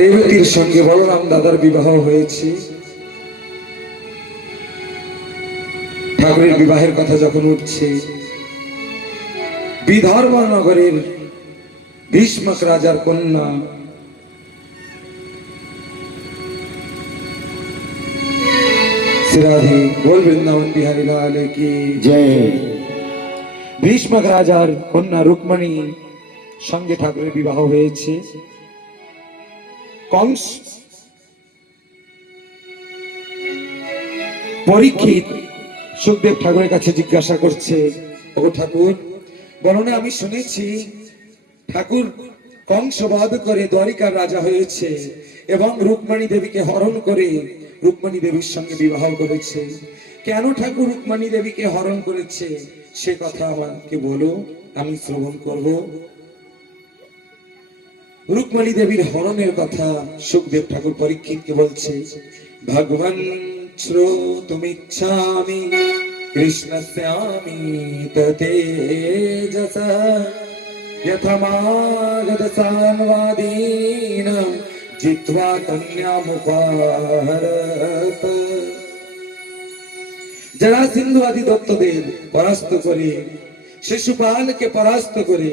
রেবতীর সঙ্গে বলরাম দাদার বিবাহ হয়েছে। ঠাকুরের বিবাহের কথা যখন উঠছে, বিদর্ভ নগরের ভীষ্মক রাজার কন্যা শ্রীরাধে बोल वृंदावन बिहारी लाल की जय। ভীষ্মক রাজার কন্যা রুক্মিণী সঙ্গে ঠাকুরের বিবাহ হয়েছে। কংস পরীক্ষিত সুখদেব ঠাকুরের কাছে জিজ্ঞাসা করছে, ও ঠাকুর বলো না, আমি শুনেছি ঠাকুর কংস বধ করে দ্বারিকার রাজা হয়েছে এবং রুক্মিণী দেবীকে হরণ করে রুক্মিণী দেবীর সঙ্গে বিবাহ করেছে। কেন ঠাকুর রুক্মিণী দেবীকে হরণ করেছে সে কথা আমাকে বলো, আমি শ্রবণ করব। রুক্মিণী দেবীর হরণের কথা সুখদেব ঠাকুর পরীক্ষিতকে বলছে, ভগবান শ্রোতুমিচ্ছামি কৃষ্ণস্যামি ততেজসা यथमागत सान्वादीन जित्वा कन्यामुपाहरत। যারা সিন্ধু আদি দত্তদের পরাস্ত করে, শিশুপালকে পরাস্ত করে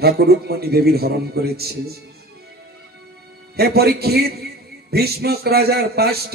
ঠাকুর রুক্মিণী দেবীর হরণ করেছে। হে পরীক্ষিত, ভীষ্মক রাজার 5টি